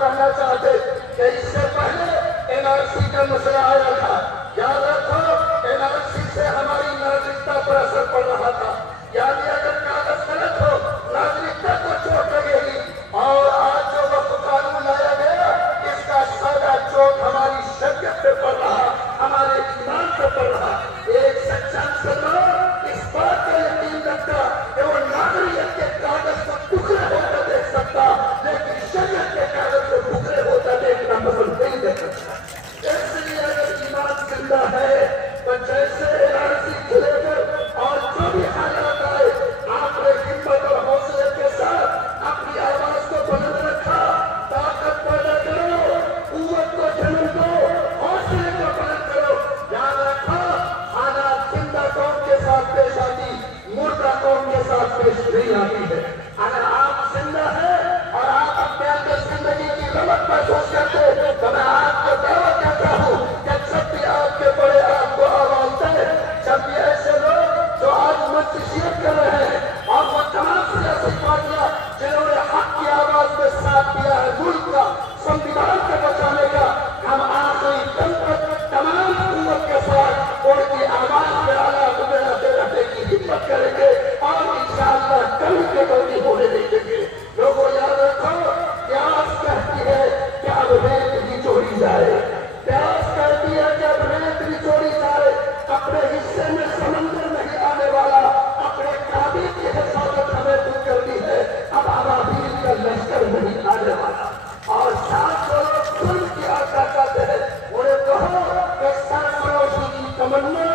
کہنا چاہتے کہ اس سے پہلے NRC کا مسئلہ آیا تھا. یاد رکھو NRC سے ہماری ناگرکتا پر اثر پڑ رہا تھا. یعنی اگر کاغذ غلط ہو ناگرکتا کو چوٹ لگے گی. اور آج جو وقت قانون لایا گیا اس کا سارا چوٹ ہماری شریعت پہ پڑ رہا, ہمارے ایمان پہ پڑ رہا. ایک سچا مسلمان اس بات کا یقین رکھتا کہ وہ ناگریت کے کاغذ کو ٹکڑے ہوتا دیکھ سکتا, لیکن شریعت کے کاغذ کو ٹکڑے ہوتا دیکھنا پسند نہیں کر سکتا. اس لیے اگر ایمان زندہ ہے تو جیسے NRC کھلے کر اور جو بھی حالات آئے آپ نے ہمت اور حوصلے کے ساتھ اپنی آواز کو بلند رکھا. طاقت پیدا کرو, قوت کو جنم دو, حوصلے کو بلند کرو. یاد رکھا حالات زندہ قوم کے ساتھ پیش آتی, مردہ قوم کے ساتھ پیش نہیں آتی ہے. اگر آپ زندہ ہیں اور آپ اپنے اندر زندگی کی رمق محسوس کرتے تو میں آپ کو دعوت کرتا ہوں کہ جب بھی آپ کے بڑے آپ کو آواز دیں, جب بھی ایسے لوگ جو آج منتشیت کر رہے ہیں اور وہ تمام سیاسی پارٹیاں جنہوں نے حق کی آواز میں ساتھ دیا ہے ملک کا سنویدھان کو بچانے کا, ہم آخری دم تک تمام قوت کے ساتھ ان کی آواز میں اعلیٰ مبارکباد رہنے کی ہمت کریں گے اور انشاءاللہ کبھی کے کبھی ہونے نہیں دیں گے. لوگوں یاد رکھو پیاس کہتی ہے کہ اب ریت نچوڑی جائے, پیاس کہتی ہے کہ اب ریت نچوڑی جائے. اپنے حصے میں سمندر نہیں آنے والا, اپنے کعبے کی حفاظت ہمیں تو کرنی ہے. اب ابابیل کا لشکر نہیں آنے والا. اور ساتھ جو لوگ ظلم کی آقا کرتے ہیں انہیں کہو کہ سرفروشی کی تمنا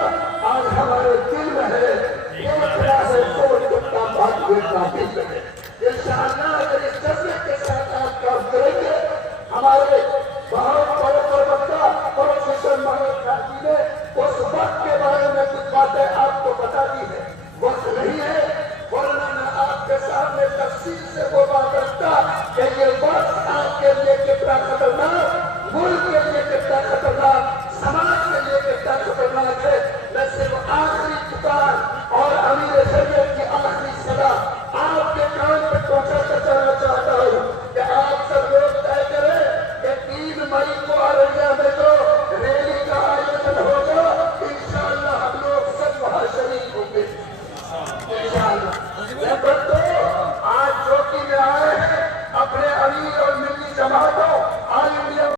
آج ہمارے دل میں ہے. یہ کیا ہے کوئی کتا بات ہوئے قابل ہے. انشاءاللہ اگر اس جذبے کے ساتھ آپ کام کریں گے, ہمارے بہت بڑے پروکتا پروفیسر محمد خاجی نے اس وقت کے بارے میں کچھ باتیں آپ کو بتا دی ہے. وقت نہیں ہے ورنہ میں آپ کے سامنے تفصیل سے وہ بات رکھتا کہ یہ وقت آپ کے لیے کتنا خطرناک, ملک کے لیے کتنا خطرناک, سماج کے لیے کتنا خطرناک ہے. میں صرف آخری پکار اور امیر شریعت کی